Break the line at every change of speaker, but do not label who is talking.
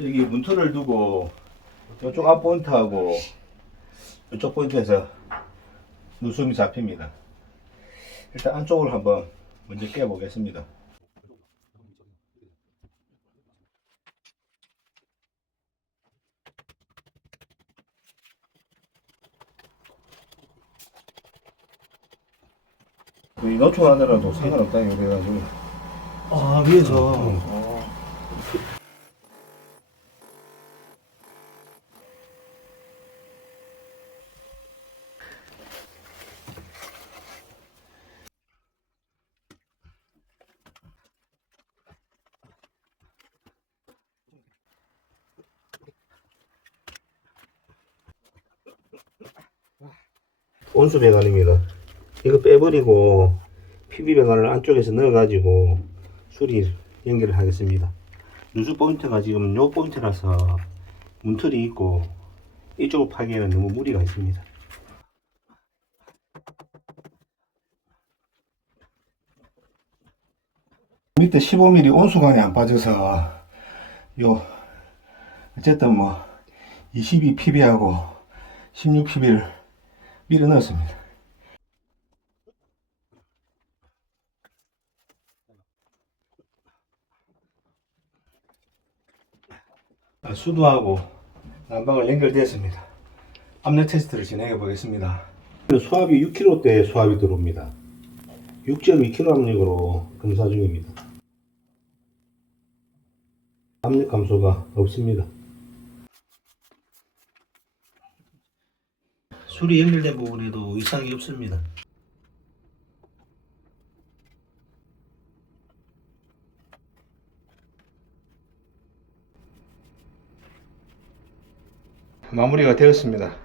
여기 문틀을 두고 이쪽 앞 포인트하고 이쪽 포인트에서 누숨이 잡힙니다. 일단 안쪽을 한번 먼저 깨보겠습니다. 이 노출하느라도 상관없다 그래가지고
아 위에서
온수 배관입니다. 이거 빼버리고 PB 배관을 안쪽에서 넣어가지고 수리 연결을 하겠습니다. 누수 포인트가 지금 요 포인트라서 문틀이 있고 이쪽을 파기에는 너무 무리가 있습니다. 밑에 15mm 온수관이 안 빠져서 요 어쨌든 뭐 22 PB하고 16 PB를 밀어 넣었습니다. 아, 수도하고 난방을 연결되었습니다. 압력 테스트를 진행해 보겠습니다. 수압이 6kg대 수압이 들어옵니다. 6.2kg 압력으로 검사 중입니다. 압력 감소가 없습니다. 술이 연결된 부분에도 이상이 없습니다. 마무리가 되었습니다.